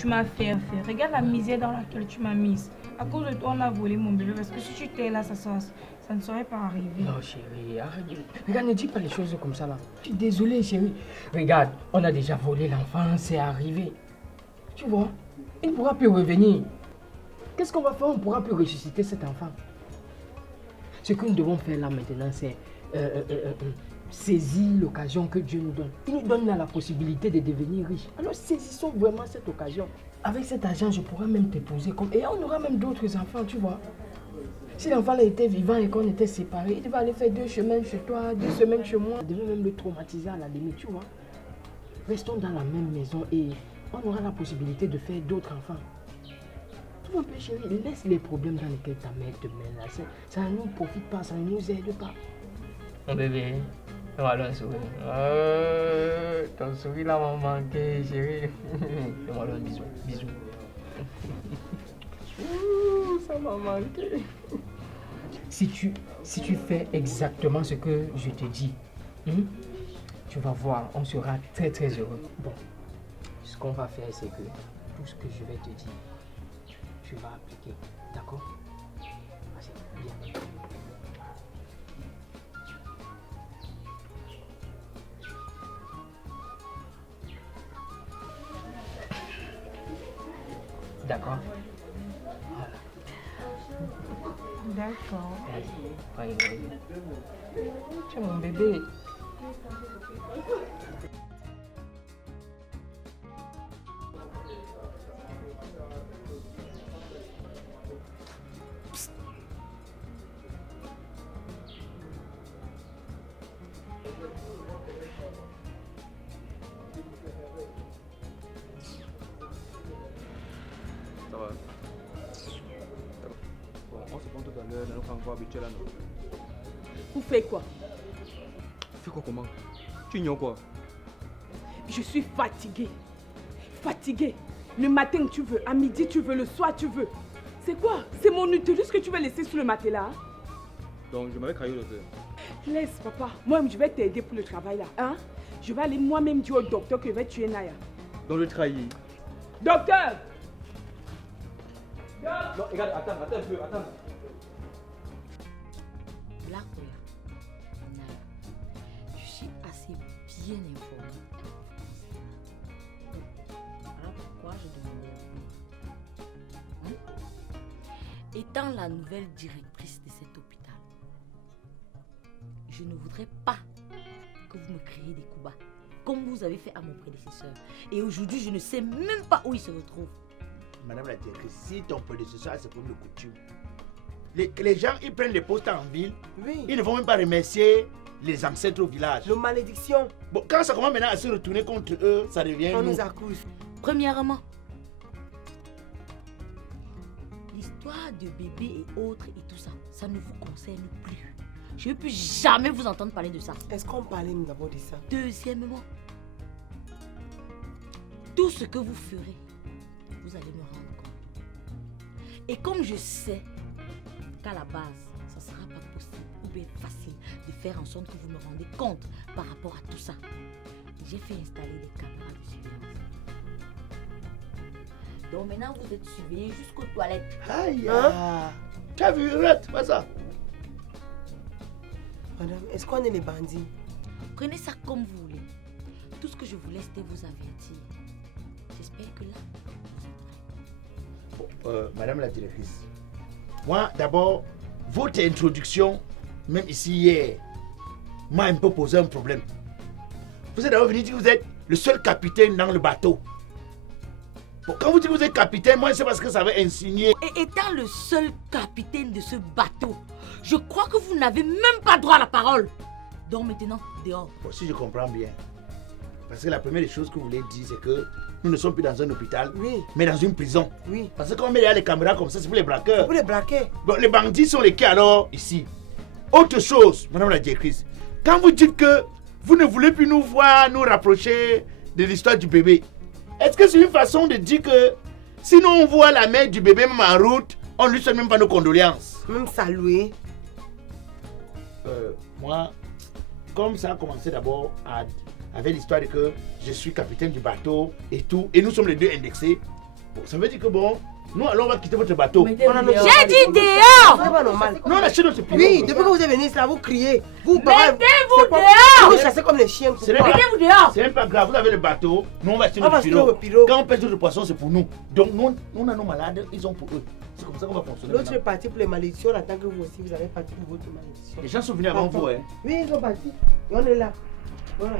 tu m'as fait. Regarde la misère dans laquelle tu m'as mise. À cause de toi, on a volé mon bébé. Parce que si tu étais là, ça ne serait pas arrivé. Non, chérie, arrête. Regarde, ne dis pas les choses comme ça là. Je suis désolé, chérie. Regarde, on a déjà volé l'enfant, c'est arrivé. Tu vois, il ne pourra plus revenir. Qu'est-ce qu'on va faire? On ne pourra plus ressusciter cet enfant. Ce que nous devons faire là maintenant, c'est saisir l'occasion que Dieu nous donne. Il nous donne là la possibilité de devenir riche. Alors saisissons vraiment cette occasion. Avec cet argent, je pourrais même t'épouser. Et on aura même d'autres enfants, tu vois. Si l'enfant était vivant et qu'on était séparés, il devait aller faire 2 chemins chez toi, 2 semaines chez moi. Il devait même le traumatiser à la limite, tu vois. Restons dans la même maison et on aura la possibilité de faire d'autres enfants. Tu vois un peu, chérie, laisse les problèmes dans lesquels ta mère te mène là. Ça ne nous profite pas, ça ne nous aide pas. Mon bébé, voilà un sourire. Ton sourire là m'a manqué, chérie. Fais-moi un bisou. Bisous. Ça m'a manqué. Si tu fais exactement ce que je te dis, tu vas voir, on sera très très heureux. Bon, ce qu'on va faire, c'est que tout ce que je vais te dire, tu vas appliquer. D'accord? Vas-y, viens. D'accord? Voilà. D'accord. Vas-y. Tu es mon bébé. Ça va. Bon, on se prend tout à l'heure dans notre endroit habituel à nous. Vous faites quoi? Fais quoi comment? Tu ignores quoi? Je suis fatiguée. Fatiguée. Le matin tu veux, à midi tu veux, le soir tu veux. C'est quoi? C'est mon utérus que tu vas laisser sous le matelas? Donc je m'avais craillé le faire. Laisse papa. Moi je vais t'aider pour le travail là. Hein? Je vais aller moi-même dire au docteur que je vais tuer Naya. Donc je trahis. Docteur! Non, regarde, attends un peu, attends. Là, Naya, je suis assez bien informée. Alors pourquoi je demandais Étant la nouvelle directrice de cet hôpital, je ne voudrais pas que vous me créiez des coups bas, comme vous avez fait à mon prédécesseur. Et aujourd'hui, je ne sais même pas où il se retrouve. Madame la directrice, si ton prédécesseur a ses problèmes de coutume, les gens, ils prennent les postes en ville, Oui. ils ne vont même pas remercier les ancêtres au village. Nos malédictions. Bon, quand ça commence maintenant à se retourner contre eux, ça devient On nous. nous accuse. Premièrement, l'histoire de bébé et autres et tout ça, ça ne vous concerne plus. Je ne veux plus jamais vous entendre parler de ça. Est-ce qu'on parlait nous d'abord de ça? Deuxièmement, tout ce que vous ferez, vous allez me rendre compte. Et comme je sais qu'à la base, ça ne sera pas possible ou bien facile de faire en sorte que vous me rendez compte par rapport à tout ça, j'ai fait installer des caméras de surveillance. Donc maintenant, vous êtes surveillés jusqu'aux toilettes. Aïe, tu as vu, arrête, pas ça. Madame, est-ce qu'on est les bandits? Prenez ça comme vous voulez. Tout ce que je vous laisse, c'était vous avertir. J'espère que là, Bon, Madame la directrice, moi d'abord, votre introduction, même ici hier, m'a un peu posé un problème. Vous êtes d'abord venu dire que vous êtes le seul capitaine dans le bateau. Bon, quand vous dites que vous êtes capitaine, moi c'est parce que ça avait insigné. Et étant le seul capitaine de ce bateau, je crois que vous n'avez même pas droit à la parole. Donc maintenant, dehors. Bon, si je comprends bien. Parce que la première des choses que vous voulez dire, c'est que nous ne sommes plus dans un hôpital, Oui. mais dans une prison. Oui. Parce que quand on met derrière les caméras comme ça, c'est pour les braqueurs. Vous les braquez. Bon, les bandits sont lesquels alors ici? Autre chose, madame la directrice, quand vous dites que vous ne voulez plus nous voir, nous rapprocher de l'histoire du bébé, est-ce que c'est une façon de dire que sinon on voit la mère du bébé même en route, on ne lui souhaite même pas nos condoléances? Même saluer. Moi, comme ça a commencé d'abord avec l'histoire de que je suis capitaine du bateau et tout, et nous sommes les deux indexés, Ça veut dire que bon, nous allons on va quitter votre bateau. J'ai dit dehors. C'est pas normal. Nous on a acheté notre pirogue. Oui, depuis que vous êtes venu ici, là, vous criez. Vous Mettez-vous c'est pas- dehors. Vous chassez comme les chiens. C'est pourquoi? Mettez-vous dehors. C'est même pas grave, vous avez le bateau, nous on va acheter On va notre acheter pirogue. notre pirogue. Quand on pêche notre poisson, c'est pour nous. Donc nous, on a nos malades, ils ont pour eux. C'est comme ça qu'on va fonctionner. L'autre est maintenant. parti pour les malédictions, en tant que vous aussi, vous avez parti pour votre malédiction. Les gens sont venus avant vous, hein. Oui, ils sont partis. Et on est là. Voilà.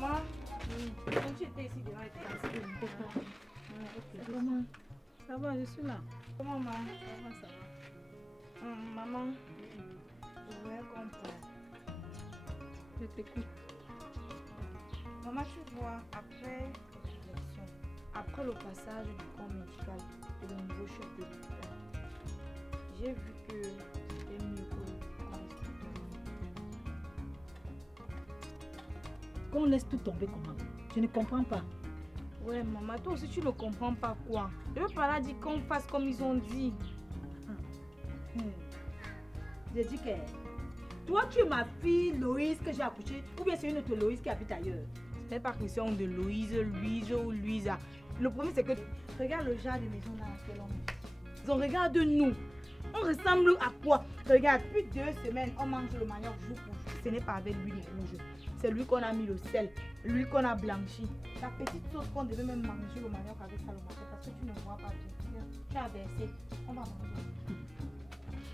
Maman, quand tu étais ici, devant Comment? Ça va, je suis là. comment maman? Ça va, ça va. Maman, je voulais comprendre. Je t'écoute. Maman, tu vois, après l'élection, après le passage du corps médical et le nouveau chef de l'hôpital, j'ai vu que c'était mieux que qu'on reste Qu'on laisse tout tomber comment? Je ne comprends pas. Ouais, maman, toi aussi tu ne comprends pas quoi. Le papa a dit qu'on fasse comme ils ont dit. J'ai dit que toi, tu es ma fille Loïse que j'ai accouchée, ou bien c'est une autre Loïse qui habite ailleurs. Ce n'est pas question de Louise, Louise ou Louisa. Le problème c'est que regarde le genre de maison dans laquelle on est. Donc regarde nous. On ressemble à quoi? Regarde, depuis 2 semaines, on mange le manioc jour pour jour. Ce n'est pas avec l'huile rouge. C'est lui qu'on a mis le sel, lui qu'on a blanchi. La petite sauce qu'on devait même manger le manioc avec ça le matin parce que tu ne vois pas bien. Tu as versé. On va manger.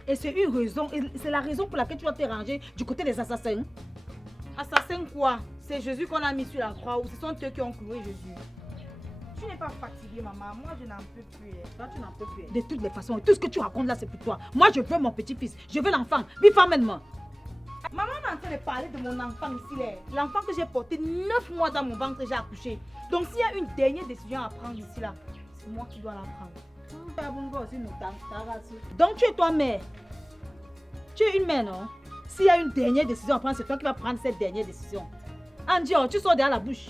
Et c'est une raison, et c'est la raison pour laquelle tu vas te ranger du côté des assassins. Assassin quoi? C'est Jésus qu'on a mis sur la croix ou ce sont eux qui ont cloué Jésus? Tu n'es pas fatiguée, maman. Moi, je n'en peux plus. Toi, tu n'en peux plus. De toutes les façons, tout ce que tu racontes là, c'est pour toi. Moi, je veux mon petit-fils, je veux l'enfant. Vive amène-moi. Maman est en train de parler de mon enfant ici. L'enfant que j'ai porté 9 mois dans mon ventre, j'ai accouché. Donc, s'il y a une dernière décision à prendre ici, là, c'est moi qui dois la prendre. Donc, tu es toi mère. Tu es une mère, non? S'il y a une dernière décision à prendre, c'est toi qui vas prendre cette dernière décision. Andy, tu sors derrière la bouche.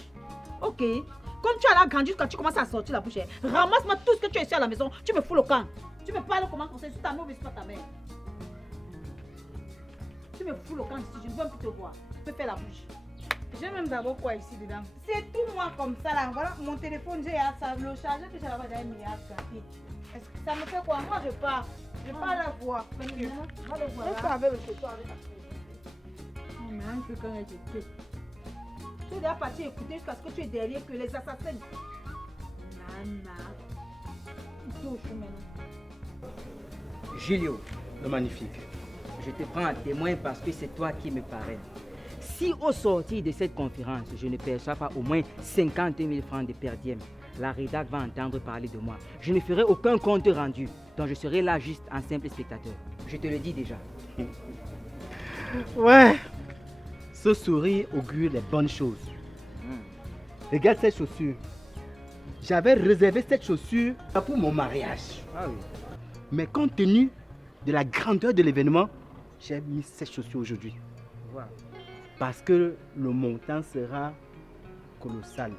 Ok. Comme tu as la grandi jusqu'à tu commences à sortir la bouche, ramasse-moi tout ce que tu as ici à la maison. Tu me fous le camp. Tu me parles comment conseiller sur ta mère ou sur ta mère. Tu me fous le camp ici, je ne veux plus te voir. Tu peux faire la bouche. J'ai même d'abord quoi ici dedans? C'est tout moi comme ça là. Voilà mon téléphone, j'ai ça. Le chargeur que j'ai là-bas, j'ai 1 milliard gâté. Est-ce que ça me fait quoi? Moi je pars. Je pars la voir. Va le voir. Je pars avec le chauffeur avec la fille. Non, mais un peu quand elle te quitte. Tu es déjà parti écouter jusqu'à ce que tu es derrière que les assassins. Nana. Touche maintenant. Julio, le magnifique, je te prends à témoin parce que c'est toi qui me parraines. Si au sortir de cette conférence, je ne perçois pas au moins 50 000 francs de per diem, la rédac va entendre parler de moi. Je ne ferai aucun compte rendu, donc je serai là juste un simple spectateur. Je te le dis déjà. Ouais, ce sourire augure les bonnes choses. Regarde cette chaussure. J'avais réservé cette chaussure pour mon mariage. Ah oui. Mais compte tenu de la grandeur de l'événement, j'ai mis cette chaussure aujourd'hui. Voilà. Parce que le montant sera colossal.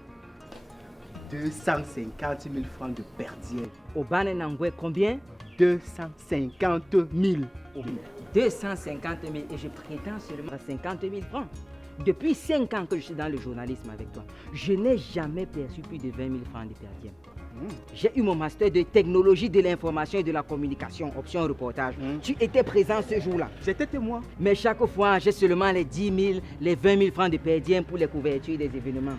250 000 francs de per diem. Au Banenangwe, combien? 250 000. 250 000 et je prétends seulement à 50 000 francs. Depuis 5 ans que je suis dans le journalisme avec toi, je n'ai jamais perçu plus de 20 000 francs de per diem. J'ai eu mon master de technologie de l'information et de la communication, option reportage. Tu étais présent ce jour-là. J'étais témoin. Mais chaque fois, j'ai seulement les 10 000, les 20 000 francs de per diem pour les couvertures des événements.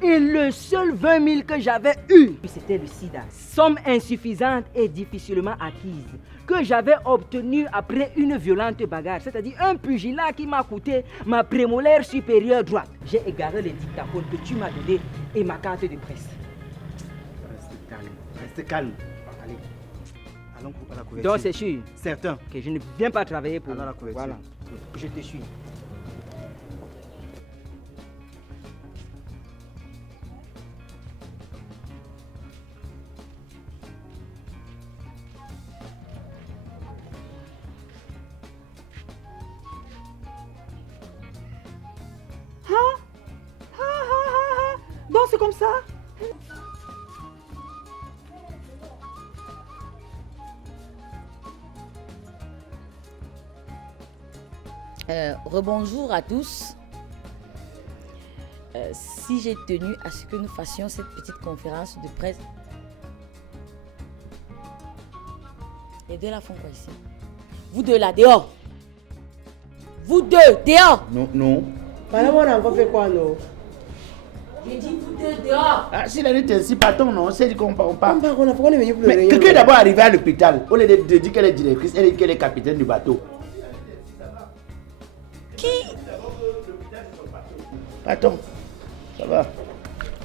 Et le seul 20 000 que j'avais eu, c'était le sida. Somme insuffisante et difficilement acquise, que j'avais obtenue après une violente bagarre, c'est-à-dire un pugilat qui m'a coûté ma prémolaire supérieure droite. J'ai égaré les dictaphones que tu m'as donné et ma carte de presse. Reste calme. Reste calme. Allez. Allons à la couverture. Donc c'est sûr Certain que je ne viens pas travailler pour allons à la couverture. Voilà, je te suis. Donc c'est comme ça. Rebonjour à tous. Si j'ai tenu à ce que nous fassions cette petite conférence de presse. Les deux là font quoi ici? Vous deux là, dehors. Vous deux, dehors. Non. Madame, on a encore fait quoi, non? J'ai dit vous deux, dehors. Ah, s'il a dit ainsi, partons, non, c'est dit qu'on part. On est venu pour le Mais réunion. quelqu'un est d'abord arrivé à l'hôpital. On lui a dit qu'elle est directrice, elle dit qu'elle est capitaine du bateau. Qui? Partons. Ça va.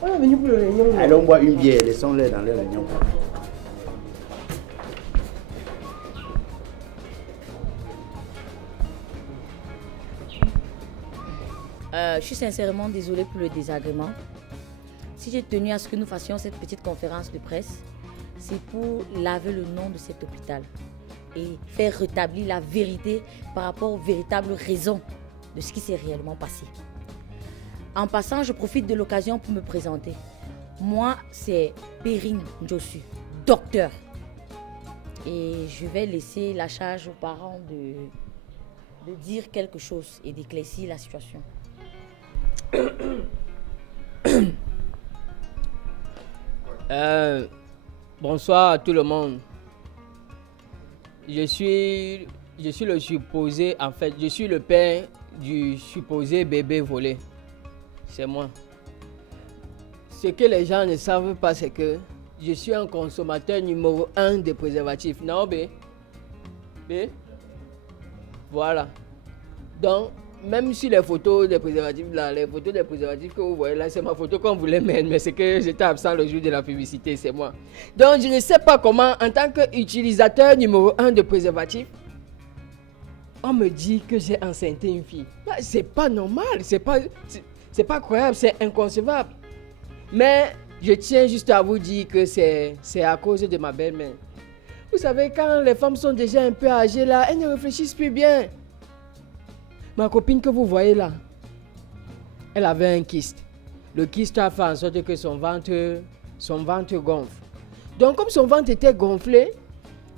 On est venu pour le réunion. Allons boire une bière, laissons-les dans les réunions. Je suis sincèrement désolée pour le désagrément. Si j'ai tenu à ce que nous fassions cette petite conférence de presse, c'est pour laver le nom de cet hôpital et faire rétablir la vérité par rapport aux véritables raisons de ce qui s'est réellement passé. En passant, je profite de l'occasion pour me présenter. Moi, c'est Perrine Njossu, docteur. Et je vais laisser la charge aux parents de dire quelque chose et d'éclaircir la situation. Bonsoir à tout le monde. Je suis le supposé, en fait, je suis le père du supposé bébé volé. C'est moi. Ce que les gens ne savent pas, c'est que je suis un consommateur numéro 1 de préservatifs. Non, B? Voilà. Donc, même si les photos des préservatifs là, les photos des préservatifs que vous voyez là, c'est ma photo qu'on voulait mettre, mais c'est que j'étais absent le jour de la publicité, c'est moi. Donc, je ne sais pas comment, en tant qu'utilisateur numéro 1 de préservatifs, on me dit que j'ai enceinté une fille. C'est pas normal, c'est pas croyable, c'est inconcevable. Mais je tiens juste à vous dire que c'est à cause de ma belle-mère. Vous savez, quand les femmes sont déjà un peu âgées là, elles ne réfléchissent plus bien. Ma copine que vous voyez là, elle avait un kyste. Le kyste a fait en sorte que son ventre gonfle. Donc comme son ventre était gonflé,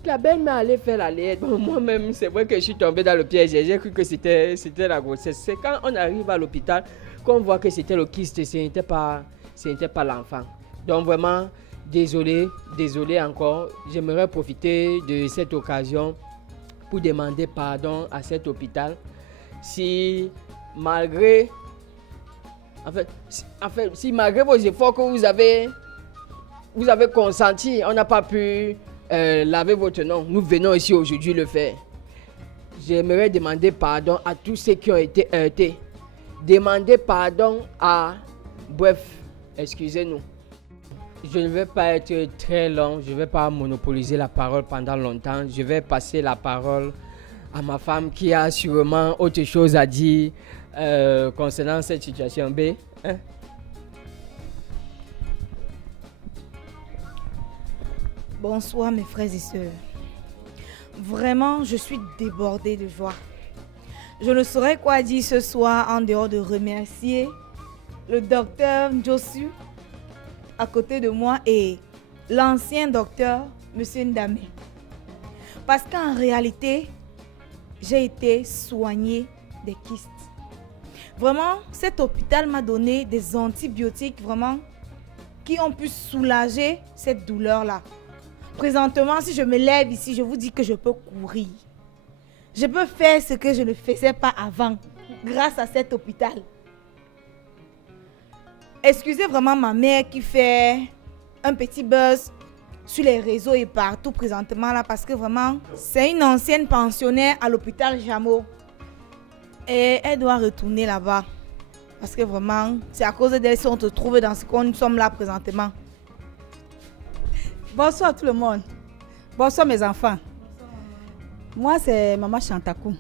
la belle-mère allait faire la laide. Bon, moi-même, c'est vrai que je suis tombée dans le piège. J'ai cru que c'était la grossesse. C'est quand on arrive à l'hôpital qu'on voit que c'était le kyste, ce n'était pas l'enfant. Donc vraiment, désolé encore. J'aimerais profiter de cette occasion pour demander pardon à cet hôpital. Si malgré vos efforts que vous avez consenti, on n'a pas pu laver votre nom. Nous venons ici aujourd'hui le faire. J'aimerais demander pardon à tous ceux qui ont été heurtés. Demander pardon à... Bref, excusez-nous. Je ne vais pas être très long. Je ne vais pas monopoliser la parole pendant longtemps. Je vais passer la parole à ma femme qui a sûrement autre chose à dire concernant cette situation. B. Hein? Bonsoir mes frères et sœurs. Vraiment, je suis débordée de joie. Je ne saurais quoi dire ce soir en dehors de remercier le docteur Njossu à côté de moi et l'ancien docteur Monsieur Ndame. Parce qu'en réalité, j'ai été soignée des kystes. Vraiment, cet hôpital m'a donné des antibiotiques vraiment qui ont pu soulager cette douleur-là. Présentement, si je me lève ici, je vous dis que je peux courir. Je peux faire ce que je ne faisais pas avant, grâce à cet hôpital. Excusez vraiment ma mère qui fait un petit buzz sur les réseaux et partout présentement là, parce que vraiment, c'est une ancienne pensionnaire à l'hôpital Jameau. Et elle doit retourner là-bas. Parce que vraiment, c'est à cause d'elle si on se trouve dans ce qu'on nous sommes là présentement. Bonsoir tout le monde. Bonsoir mes enfants. Moi c'est Maman Chantakou.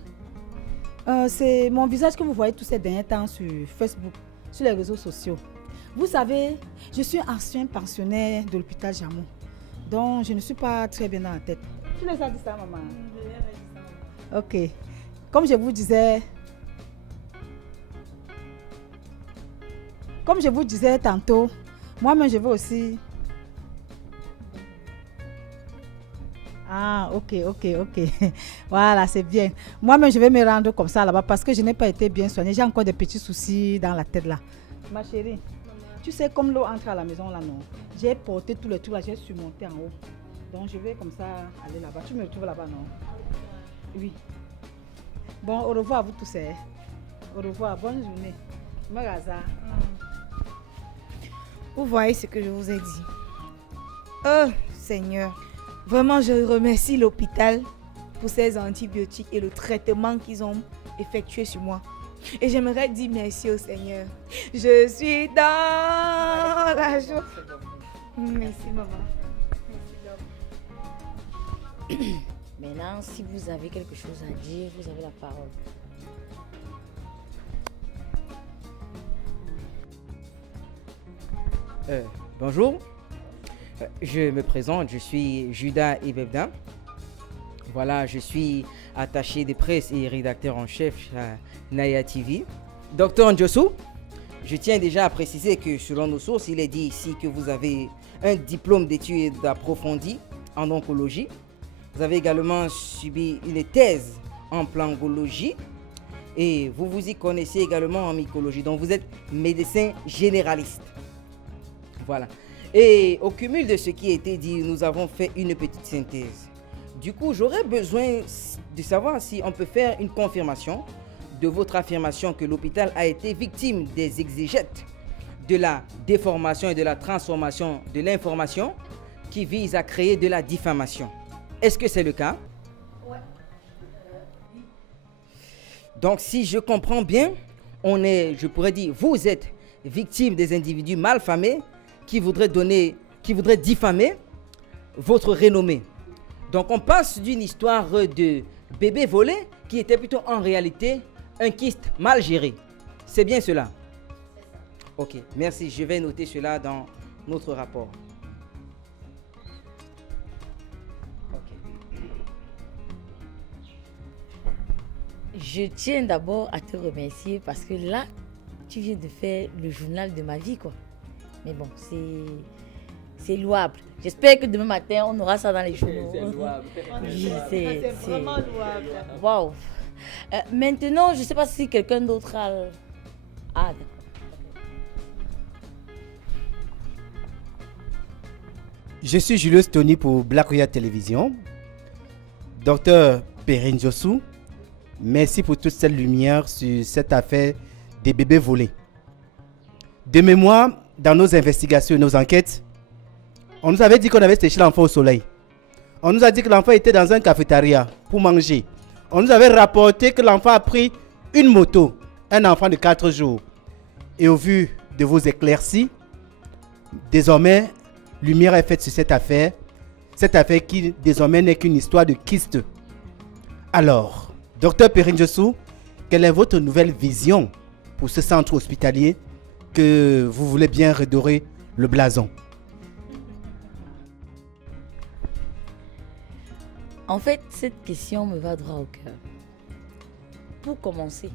C'est mon visage que vous voyez tous ces derniers temps sur Facebook, sur les réseaux sociaux. Vous savez, je suis ancien pensionnaire de l'hôpital Jameau. Donc je ne suis pas très bien dans la tête. Tu les as dit ça, maman? Ok. Comme je vous disais tantôt, moi-même je veux aussi... Ah, ok. Voilà, c'est bien. Moi-même, je vais me rendre comme ça là-bas parce que je n'ai pas été bien soignée. J'ai encore des petits soucis dans la tête là. Ma chérie, tu sais, comme l'eau entre à la maison là, non? J'ai porté tous les trucs là, j'ai surmonté en haut. Donc, je vais comme ça aller là-bas. Tu me retrouves là-bas, non? Oui. Bon, au revoir à vous tous. Au revoir, bonne journée. Magaza. Vous voyez ce que je vous ai dit. Oh, Seigneur. Vraiment, je remercie l'hôpital pour ces antibiotiques et le traitement qu'ils ont effectué sur moi. Et j'aimerais dire merci au Seigneur. Je suis dans la joie. Merci, maman. Maintenant, si vous avez quelque chose à dire, vous avez la parole. Bonjour, je me présente, je suis Judas Ibebda. Voilà, je suis attaché de presse et rédacteur en chef à Naya TV. Docteur Ndjosu, je tiens déjà à préciser que selon nos sources, il est dit ici que vous avez un diplôme d'études approfondies en oncologie. Vous avez également subi une thèse en plangologie et vous vous y connaissez également en mycologie. Donc vous êtes médecin généraliste. Voilà. Et au cumul de ce qui a été dit, nous avons fait une petite synthèse. Du coup, j'aurais besoin de savoir si on peut faire une confirmation de votre affirmation que l'hôpital a été victime des exégètes de la déformation et de la transformation de l'information qui vise à créer de la diffamation. Est-ce que c'est le cas? Ouais. Donc, si je comprends bien, je pourrais dire, vous êtes victime des individus malfamés qui voudraient diffamer votre renommée. Donc, on passe d'une histoire de bébé volé qui était plutôt en réalité un kyste mal géré. C'est bien cela? Ok, merci. Je vais noter cela dans notre rapport. Je tiens d'abord à te remercier parce que là, tu viens de faire le journal de ma vie, quoi. Mais bon, c'est louable. J'espère que demain matin, on aura ça dans les journaux. C'est louable. Oui, C'est vraiment louable. Waouh. Maintenant, je ne sais pas si quelqu'un d'autre a... Ah, d'accord. Je suis Julius Tony pour Black Royal Télévision. Docteur Perrin Ndjosu, merci pour toute cette lumière sur cette affaire des bébés volés. De mémoire, dans nos investigations et nos enquêtes, on nous avait dit qu'on avait séché l'enfant au soleil. On nous a dit que l'enfant était dans un cafétéria pour manger. On nous avait rapporté que l'enfant a pris une moto, un enfant de 4 jours. Et au vu de vos éclaircies, désormais, lumière est faite sur cette affaire qui désormais n'est qu'une histoire de kyste. Alors, docteur Perrin Ndjosu, quelle est votre nouvelle vision pour ce centre hospitalier que vous voulez bien redorer le blason? En fait, cette question me va droit au cœur. Pour commencer,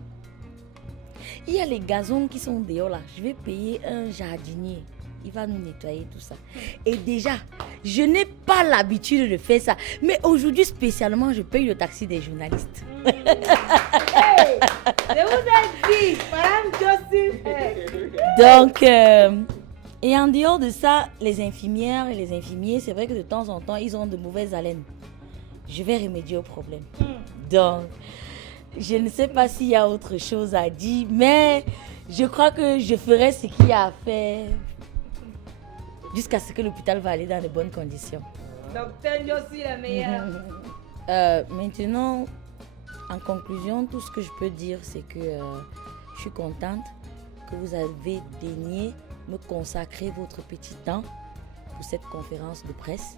il y a les gazons qui sont dehors là. Je vais payer un jardinier. Il va nous nettoyer tout ça. Et déjà, je n'ai pas l'habitude de faire ça. Mais aujourd'hui, spécialement, je paye le taxi des journalistes. Hey, je vous ai dit, Madame Josie. Donc, et en dehors de ça, les infirmières et les infirmiers, c'est vrai que de temps en temps, ils ont de mauvaises haleines. Je vais remédier au problème. Donc, je ne sais pas s'il y a autre chose à dire, mais je crois que je ferai ce qu'il y a à faire jusqu'à ce que l'hôpital va aller dans de bonnes conditions. Docteur Josie, la meilleure. Maintenant, en conclusion, tout ce que je peux dire, c'est que je suis contente que vous avez daigné me consacrer votre petit temps pour cette conférence de presse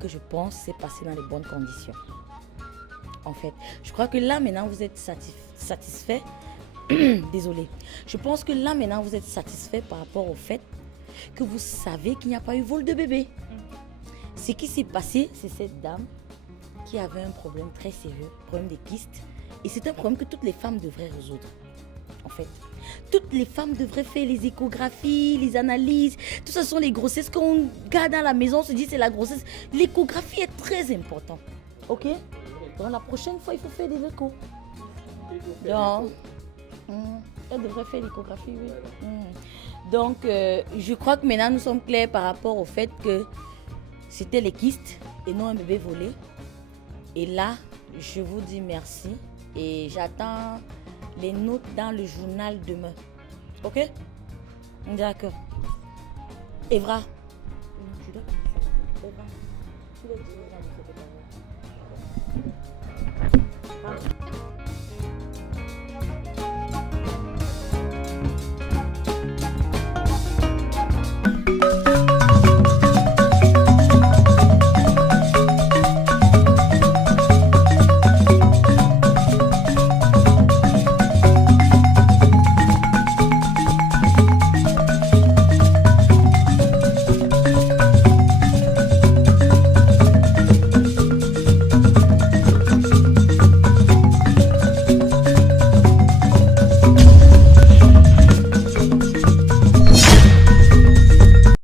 que je pense s'est passée dans les bonnes conditions. En fait, je crois que là maintenant vous êtes satisfait. Désolée. Je pense que là maintenant vous êtes satisfait par rapport au fait que vous savez qu'il n'y a pas eu vol de bébé. Ce qui s'est passé, c'est cette dame qui avait un problème très sérieux, problème de kyste. Et c'est un problème que toutes les femmes devraient résoudre. En fait. fait. Toutes les femmes devraient faire les échographies, les analyses. Tout ça sont les grossesses qu'on garde à la maison. On se dit c'est la grossesse. L'échographie est très importante. Ok? Donc la prochaine fois, il faut faire des échos. Donc, elle devrait faire l'échographie, oui. Donc, je crois que maintenant nous sommes clairs par rapport au fait que c'était les kystes et non un bébé volé. Et là, je vous dis merci et j'attends les notes dans le journal demain. Ok? D'accord. Evra. Tu dois... Evra, tu dois dire